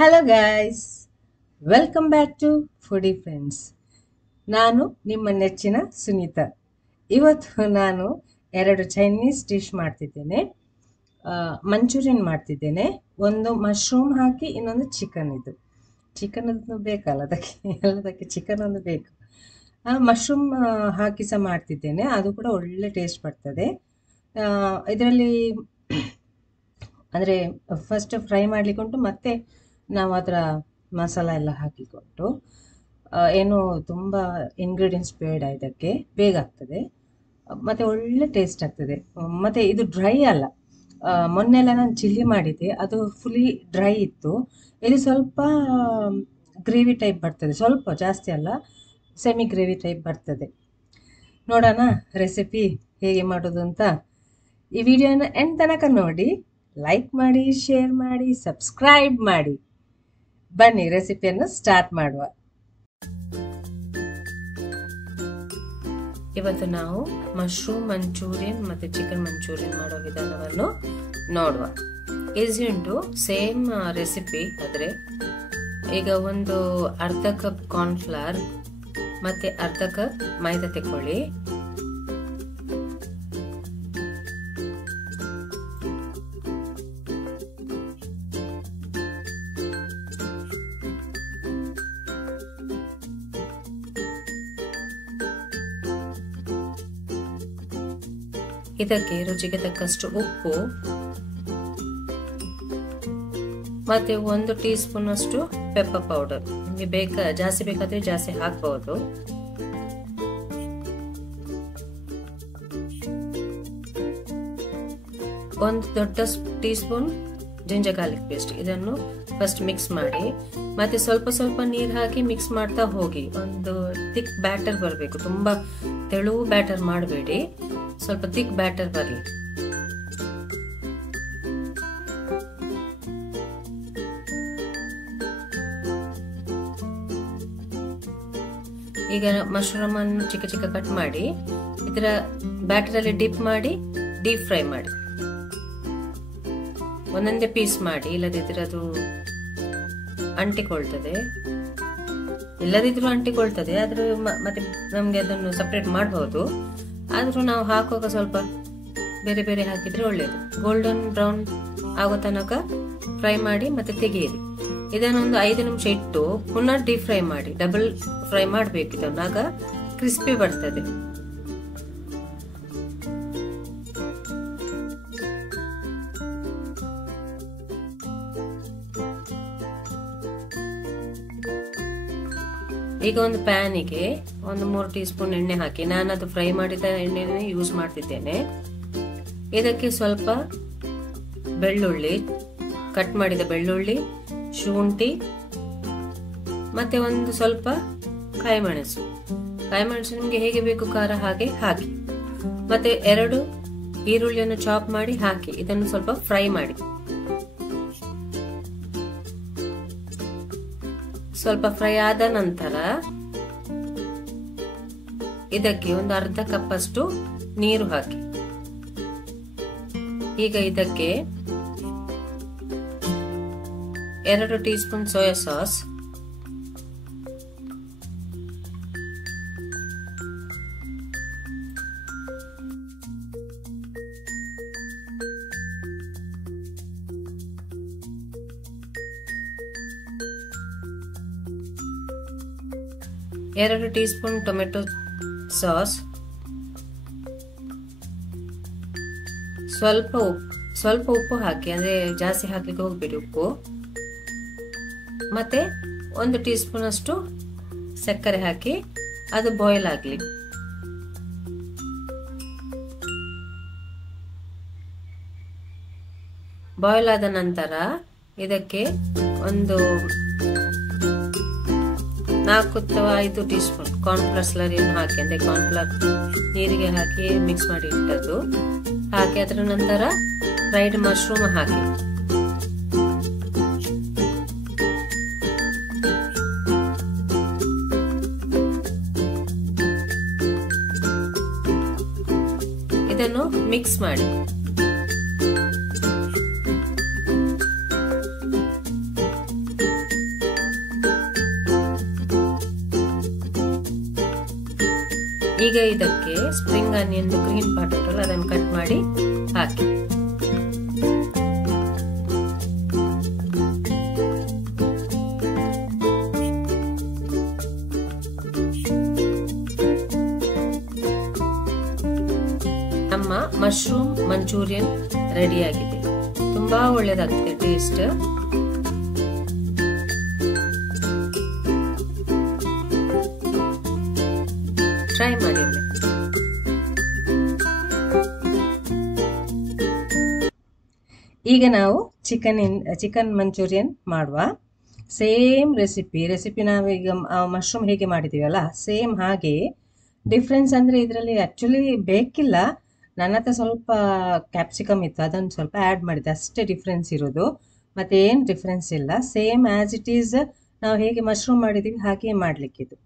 Hello guys, welcome back to foodie friends. ನಾನು ನಿಮ್ಮ ನೆಚ್ಚಿನ ಸುನೀತಾ. ಇವತ್ತು ನಾನು 2 ಚೈನೀಸ್ ಡಿಶ್ ಮಾಡ್ತಿದ್ದೇನೆ. ಮಂಚೂರಿಯನ್ ಮಾಡ್ತಿದ್ದೇನೆ. ಒಂದು ಮಶ್ರೂಮ್ ಹಾಕಿ, ಇನ್ನೊಂದು ಚಿಕನ್. ಚಿಕನ್ ಬೇಕಲ್ಲ, ಎಲ್ಲದಕ್ಕೆ ಚಿಕನ್ ಒಂದು ಬೇಕು. ಮಶ್ರೂಮ್ ಹಾಕಿ ಸಹ ಮಾಡ್ತಿದ್ದೇನೆ, ಅದು ಕೂಡ ಒಳ್ಳೆ ಟೇಸ್ಟ್ ಬರ್ತದೆ. ಇದರಲ್ಲಿ ಅಂದರೆ ಫಸ್ಟ್ ಫ್ರೈ ಮಾಡಲಿಕ್ಕುಂಟು, ಮತ್ತೆ ನಾವು ಅದರ ಮಸಾಲ ಎಲ್ಲ ಹಾಕಿಕೊಂಡು, ಏನು ತುಂಬ ಇಂಗ್ರೀಡಿಯೆಂಟ್ಸ್ ಬೇಡ, ಇದಕ್ಕೆ ಬೇಗ ಆಗ್ತದೆ ಮತ್ತು ಒಳ್ಳೆ ಟೇಸ್ಟ್ ಆಗ್ತದೆ. ಮತ್ತು ಇದು ಡ್ರೈ ಅಲ್ಲ. ಮೊನ್ನೆಲ್ಲ ನಾನು ಚಿಲ್ಲಿ ಮಾಡಿದ್ದೆ, ಅದು ಫುಲ್ಲಿ ಡ್ರೈ ಇತ್ತು. ಇದು ಸ್ವಲ್ಪ ಗ್ರೇವಿ ಟೈಪ್ ಬರ್ತದೆ, ಸ್ವಲ್ಪ ಜಾಸ್ತಿ ಅಲ್ಲ, ಸೆಮಿ ಗ್ರೇವಿ ಟೈಪ್ ಬರ್ತದೆ. ನೋಡೋಣ ರೆಸಿಪಿ ಹೇಗೆ ಮಾಡೋದು ಅಂತ. ಈ ವಿಡಿಯೋನ ಎಂಡ್ ತನಕ ನೋಡಿ, ಲೈಕ್ ಮಾಡಿ, ಶೇರ್ ಮಾಡಿ, ಸಬ್ಸ್ಕ್ರೈಬ್ ಮಾಡಿ. ಬನ್ನಿ ರೆಸಿಪಿಯನ್ನು ಸ್ಟಾರ್ಟ್ ಮಾಡುವ. ಇವತ್ತು ನಾವು ಮಶ್ರೂಮ್ ಮಂಚೂರಿಯನ್ ಮತ್ತು ಚಿಕನ್ ಮಂಚೂರಿಯನ್ ಮಾಡೋ ವಿಧಾನವನ್ನು ನೋಡುವ. ಈಸಿ ಉಂಟು, ಸೇಮ್ ರೆಸಿಪಿ. ಆದರೆ ಈಗ ಒಂದು ಅರ್ಧ ಕಪ್ ಕಾರ್ನ್ಫ್ಲವರ್ ಮತ್ತು ಅರ್ಧ ಕಪ್ ಮೈದಾ ತೆಕ್ಕೊಳ್ಳಿ. ಇದಕ್ಕೆ ರುಚಿಗೆ ತಕ್ಕಷ್ಟು ಉಪ್ಪು ಮತ್ತೆ 1 ಟೀ ಸ್ಪೂನ್ ಅಷ್ಟು ಪೆಪ್ಪರ್ ಪೌಡರ್. ನಿಮಗೆ ಜಾಸ್ತಿ ಬೇಕಾದ್ರೆ ಜಾಸ್ತಿ ಹಾಕಬಹುದು. ಒಂದು ದೊಡ್ಡ tea spoon ginger garlic paste. ಇದನ್ನು ಫಸ್ಟ್ ಮಿಕ್ಸ್ ಮಾಡಿ, ಮತ್ತೆ ಸ್ವಲ್ಪ ಸ್ವಲ್ಪ ನೀರು ಹಾಕಿ ಮಿಕ್ಸ್ ಮಾಡ್ತಾ ಹೋಗಿ. ಒಂದು ಥಿಕ್ ಬ್ಯಾಟರ್ ಬರಬೇಕು, ತುಂಬಾ ತೆಳುವು ಬ್ಯಾಟರ್ ಮಾಡಬೇಡಿ, ಸ್ವಲ್ಪ ಥಿಕ್ ಬ್ಯಾಟರ್ ಬರಲಿ. ಈಗ ಮಶ್ರೂಮ್ ಅನ್ನು ಚಿಕ್ಕ ಚಿಕ್ಕ ಕಟ್ ಮಾಡಿ ಇದರ ಬ್ಯಾಟರ್ ಅಲ್ಲಿ ಡಿಪ್ ಮಾಡಿ ಡೀಪ್ ಫ್ರೈ ಮಾಡಿ. ಒಂದೊಂದೇ ಪೀಸ್ ಮಾಡಿ, ಇಲ್ಲದಿದ್ರೆ ಅದು ಅಂಟಿಕೊಳ್ತದೆ. ಇಲ್ಲದಿದ್ರು ಅಂಟಿಕೊಳ್ತದೆ, ಆದ್ರೂ ಮತ್ತೆ ನಮ್ಗೆ ಅದನ್ನು ಸಪರೇಟ್ ಮಾಡಬಹುದು. ಆದ್ರೂ ನಾವು ಹಾಕುವಾಗ ಸ್ವಲ್ಪ ಬೇರೆ ಬೇರೆ ಹಾಕಿದ್ರೆ ಒಳ್ಳೇದು. ಗೋಲ್ಡನ್ ಬ್ರೌನ್ ಆಗೋ ತನಕ ಫ್ರೈ ಮಾಡಿ ಮತ್ತೆ ತೆಗೆಯಿರಿ. ಇದನ್ನೊಂದು 5 ನಿಮಿಷ ಇಟ್ಟು ಪುನಃ ಡೀಪ್ ಫ್ರೈ ಮಾಡಿ. ಡಬಲ್ ಫ್ರೈ ಮಾಡಬೇಕು ಇದನ್ನು, ಆಗ ಕ್ರಿಸ್ಪಿ ಬರ್ತದೆ. ಈಗ ಒಂದು ಪ್ಯಾನಿಗೆ ಒಂದು 3 ಟೀ ಸ್ಪೂನ್ ಎಣ್ಣೆ ಹಾಕಿ. ನಾನು ಅದು ಫ್ರೈ ಮಾಡಿದ ಎಣ್ಣೆನೇ ಯೂಸ್ ಮಾಡ್ತಿದ್ದೇನೆ. ಇದಕ್ಕೆ ಸ್ವಲ್ಪ ಬೆಳ್ಳುಳ್ಳಿ, ಕಟ್ ಮಾಡಿದ ಬೆಳ್ಳುಳ್ಳಿ, ಶುಂಠಿ ಮತ್ತೆ ಒಂದು ಸ್ವಲ್ಪ ಕಾಯಿಮೆಣಸು. ಕಾಯಿಮೆಣಸು ನಿಮಗೆ ಹೇಗೆ ಬೇಕು ಖಾರ ಹಾಗೆ ಹಾಕಿ. ಮತ್ತೆ 2 ಈರುಳ್ಳಿಯನ್ನು ಚಾಪ್ ಮಾಡಿ ಹಾಕಿ. ಇದನ್ನು ಸ್ವಲ್ಪ ಫ್ರೈ ಮಾಡಿ. ಸ್ವಲ್ಪ ಫ್ರೈ ಆದ ನಂತರ ಇದಕ್ಕೆ ಒಂದು ಅರ್ಧ ಕಪ್ ಅಷ್ಟು ನೀರು ಹಾಕಿ. ಈಗ ಇದಕ್ಕೆ 2 ಟೀ ಸ್ಪೂನ್ ಸೋಯಾ ಸಾಸ್, ಎರಡು ಟೀ ಸ್ಪೂನ್ ಟೊಮೆಟೊ ಸಾಸ್, ಸ್ವಲ್ಪ ಉಪ್ಪು ಹಾಕಿ, ಅಂದ್ರೆ ಜಾಸ್ತಿ ಹಾಕ್ಲಿಕ್ಕೆ ಹೋಗ್ಬೇಡಿ ಉಪ್ಪು. ಮತ್ತೆ 1 ಟೀ ಸ್ಪೂನ್ ಅಷ್ಟು ಸಕ್ಕರೆ ಹಾಕಿ ಅದು ಬಾಯ್ಲ್ ಆಗ್ಲಿ. ಬಾಯ್ಲ್ ಆದ ನಂತರ ಇದಕ್ಕೆ ಒಂದು 4 ಅಥವಾ 5 ಟೀ ಸ್ಪೂನ್ ಕಾರ್ನ್ಫ್ಲವರ್ ಸ್ಲರಿಯನ್ನು ಹಾಕಿ, ಅಂದ್ರೆ ಕಾರ್ನ್ಫ್ಲವರ್ ನೀರಿಗೆ ಹಾಕಿ ಮಿಕ್ಸ್ ಮಾಡಿ ಇಟ್ಟದ್ದು ಹಾಕಿ. ಅದರ ನಂತರ ಫ್ರೈಡ್ ಮಶ್ರೂಮ್ ಹಾಕಿ. ಇದನ್ನು ಮಿಕ್ಸ್ ಮಾಡಿ. ಈಗ ಇದಕ್ಕೆ ಸ್ಪ್ರಿಂಗ್ ಆನಿಯನ್ ಗ್ರೀನ್ ಪಾರ್ಟ್ ಉಂಟಲ್ಲ ಅದನ್ನು ಕಟ್ ಮಾಡಿ ಹಾಕಿ. ನಮ್ಮ ಮಶ್ರೂಮ್ ಮಂಚೂರಿಯನ್ ರೆಡಿ ಆಗಿದೆ. ತುಂಬಾ ಒಳ್ಳೆದಾಗ್ತದೆ ಟೇಸ್ಟ್. ಟ್ರೈ ಮಾಡಿ. ಈಗ ನಾವು ಚಿಕನ್ ಮಂಚೂರಿಯನ್ ಮಾಡುವ. ಸೇಮ್ ರೆಸಿಪಿ ನಾವೀಗ ಮಶ್ರೂಮ್ ಹೇಗೆ ಮಾಡಿದೀವಲ್ಲ ಸೇಮ್ ಹಾಗೆ. ಡಿಫ್ರೆನ್ಸ್ ಅಂದರೆ ಇದರಲ್ಲಿ ಆ್ಯಕ್ಚುಲಿ ಬೇಕಿಲ್ಲ, ನನ್ನ ಹತ್ರ ಸ್ವಲ್ಪ ಕ್ಯಾಪ್ಸಿಕಮ್ ಇತ್ತು, ಅದನ್ನು ಸ್ವಲ್ಪ ಆ್ಯಡ್ ಮಾಡಿದೆ ಅಷ್ಟೇ ಡಿಫ್ರೆನ್ಸ್ ಇರೋದು. ಮತ್ತೆ ಏನು ಡಿಫ್ರೆನ್ಸ್ ಇಲ್ಲ, ಸೇಮ್ ಆ್ಯಸ್ ಇಟ್ ಈಸ್ ನಾವು ಹೇಗೆ ಮಶ್ರೂಮ್ ಮಾಡಿದ್ದೀವಿ ಹಾಗೆ ಮಾಡಲಿಕ್ಕಿದು.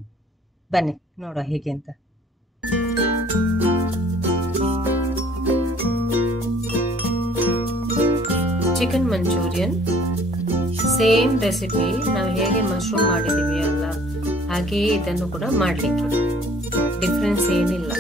ಬನ್ನಿ ನೋಡುವ ಹೇಗೆ ಅಂತ. ಚಿಕನ್ ಮಂಚೂರಿಯನ್ ಸೇಮ್ ರೆಸಿಪಿ ನಾವು ಹೇಗೆ ಮಶ್ರೂಮ್ ಮಾಡಿದೀವಿ ಅಲ್ಲ ಹಾಗೆಯೇ ಇದನ್ನು ಕೂಡ ಮಾಡಲಿಕ್ಕೆ, ಡಿಫ್ರೆನ್ಸ್ ಏನಿಲ್ಲ.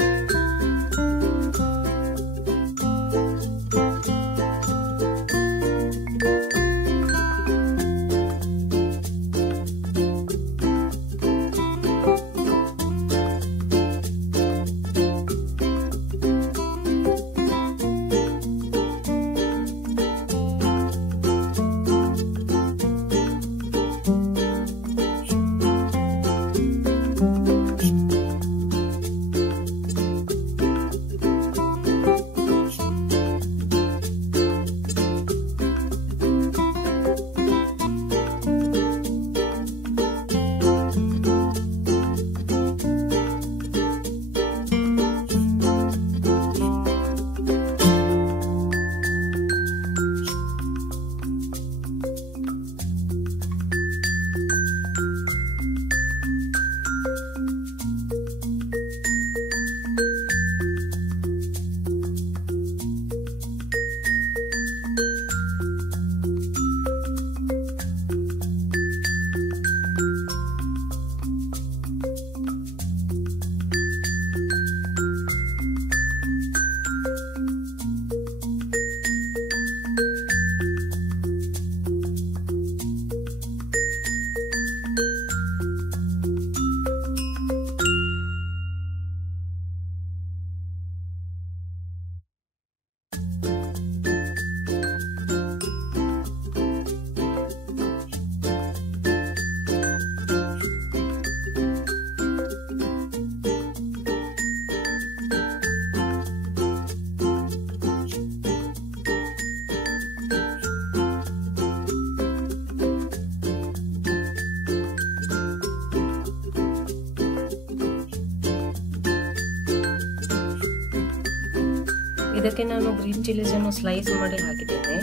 ಇದಕ್ಕೆ ನಾನು ಗ್ರೀನ್ ಚಿಲ್ಲೀಸ್ ಅನ್ನು ಸ್ಲೈಸ್ ಮಾಡಿ ಹಾಕಿದ್ದೇನೆ.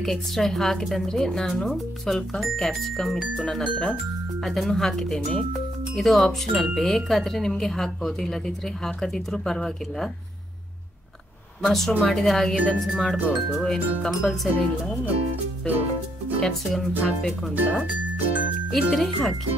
ಅದಕ್ಕೆ ಎಕ್ಸ್ಟ್ರಾ ಹಾಕಿದಂದರೆ ನಾನು ಸ್ವಲ್ಪ ಕ್ಯಾಪ್ಸಿಕಮ್ ಇತ್ತು ನನ್ನ ಹತ್ರ, ಅದನ್ನು ಹಾಕಿದ್ದೇನೆ. ಇದು ಆಪ್ಷನಲ್, ಬೇಕಾದರೆ ನಿಮಗೆ ಹಾಕ್ಬೋದು, ಇಲ್ಲದಿದ್ದರೆ ಹಾಕದಿದ್ರೂ ಪರವಾಗಿಲ್ಲ. ಮಶ್ರೂಮ್ ಮಾಡಿದ ಹಾಗೆ ಇದನ್ನು ಮಾಡ್ಬೋದು, ಏನು ಕಂಪಲ್ಸರಿ ಇಲ್ಲ ಇದು ಕ್ಯಾಪ್ಸಿಕಮ್ ಹಾಕಬೇಕು ಅಂತ ಇದ್ರೆ ಹಾಕಿ.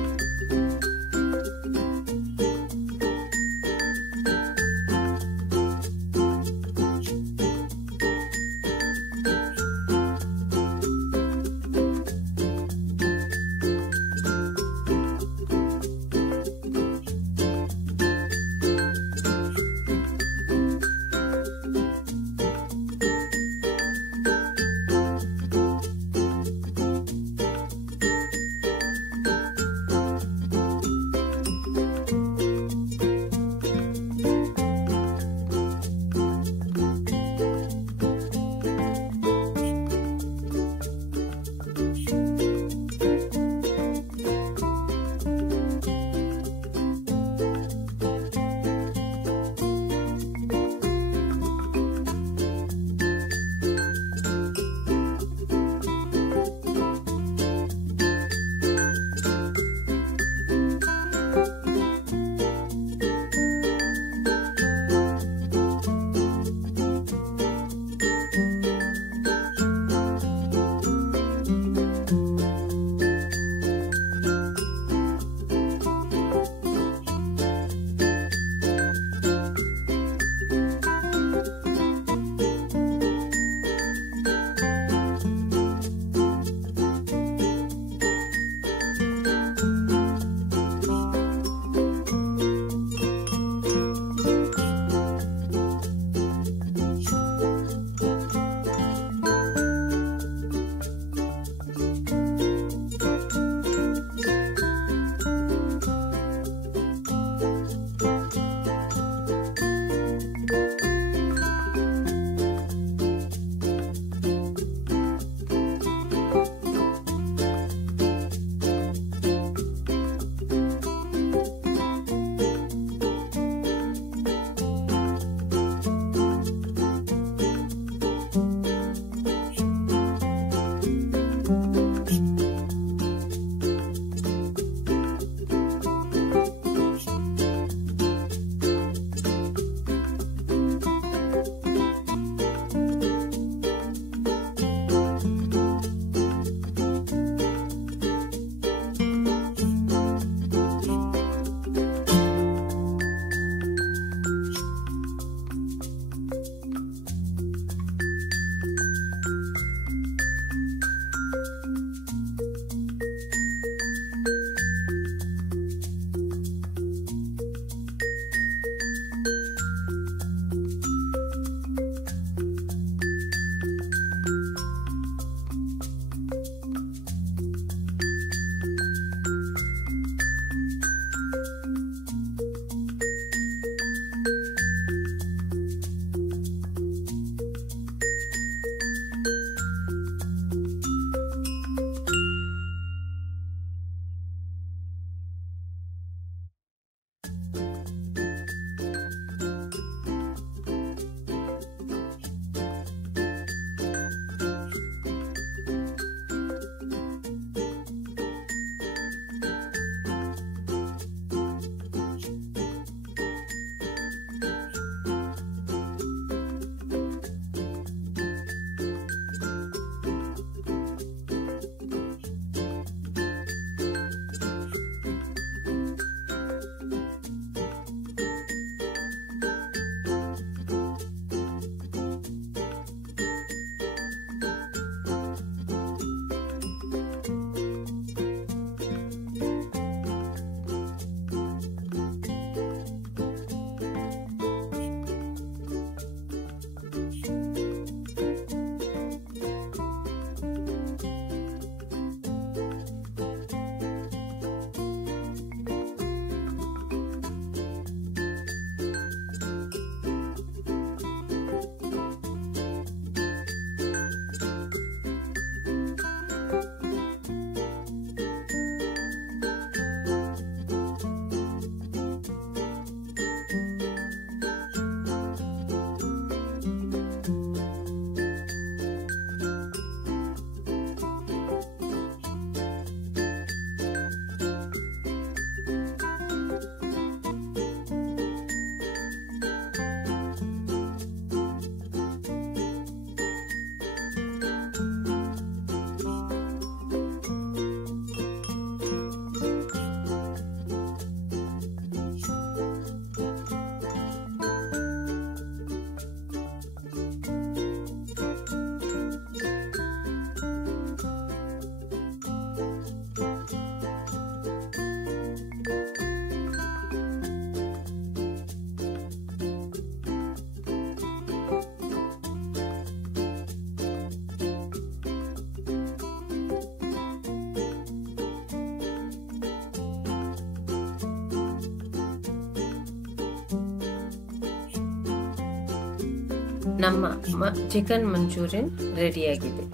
ನಮ್ಮ ಚಿಕನ್ ಮಂಚೂರಿಯನ್ ರೆಡಿಯಾಗಿದೆ.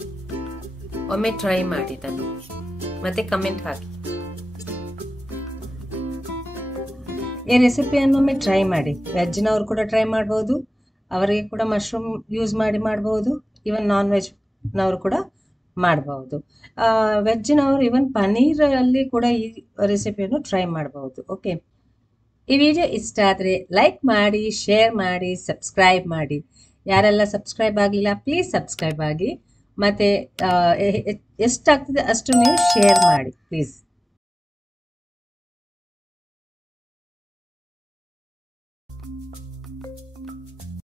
ಒಮ್ಮೆ ಟ್ರೈ ಮಾಡಿ ಇದನ್ನು, ಮತ್ತೆ ಕಮೆಂಟ್ ಹಾಕಿ. ಈ ರೆಸಿಪಿಯನ್ನು ಒಮ್ಮೆ ಟ್ರೈ ಮಾಡಿ. ವೆಜ್ನವರು ಕೂಡ ಟ್ರೈ ಮಾಡ್ಬೋದು, ಅವರಿಗೆ ಕೂಡ ಮಶ್ರೂಮ್ ಯೂಸ್ ಮಾಡಿ ಮಾಡ್ಬೋದು. ಇವನ್ ನಾನ್ ವೆಜ್ನವರು ಕೂಡ ಮಾಡಬಹುದು. ವೆಜ್ನವರು ಇವನ್ ಪನ್ನೀರಲ್ಲಿ ಕೂಡ ಈ ರೆಸಿಪಿಯನ್ನು ಟ್ರೈ ಮಾಡಬಹುದು. ಓಕೆ, ಈ ವಿಡಿಯೋ ಇಷ್ಟ ಆದರೆ ಲೈಕ್ ಮಾಡಿ, ಶೇರ್ ಮಾಡಿ, ಸಬ್ಸ್ಕ್ರೈಬ್ ಮಾಡಿ. ಯಾರೆಲ್ಲ ಸಬ್ಸ್ಕ್ರೈಬ್ ಆಗಲಿಲ್ಲ ಪ್ಲೀಸ್ ಸಬ್ಸ್ಕ್ರೈಬ್ ಆಗಿ, ಮತ್ತು ಎಷ್ಟಾಗ್ತದೆ ಅಷ್ಟು ನೀವು ಶೇರ್ ಮಾಡಿ ಪ್ಲೀಸ್.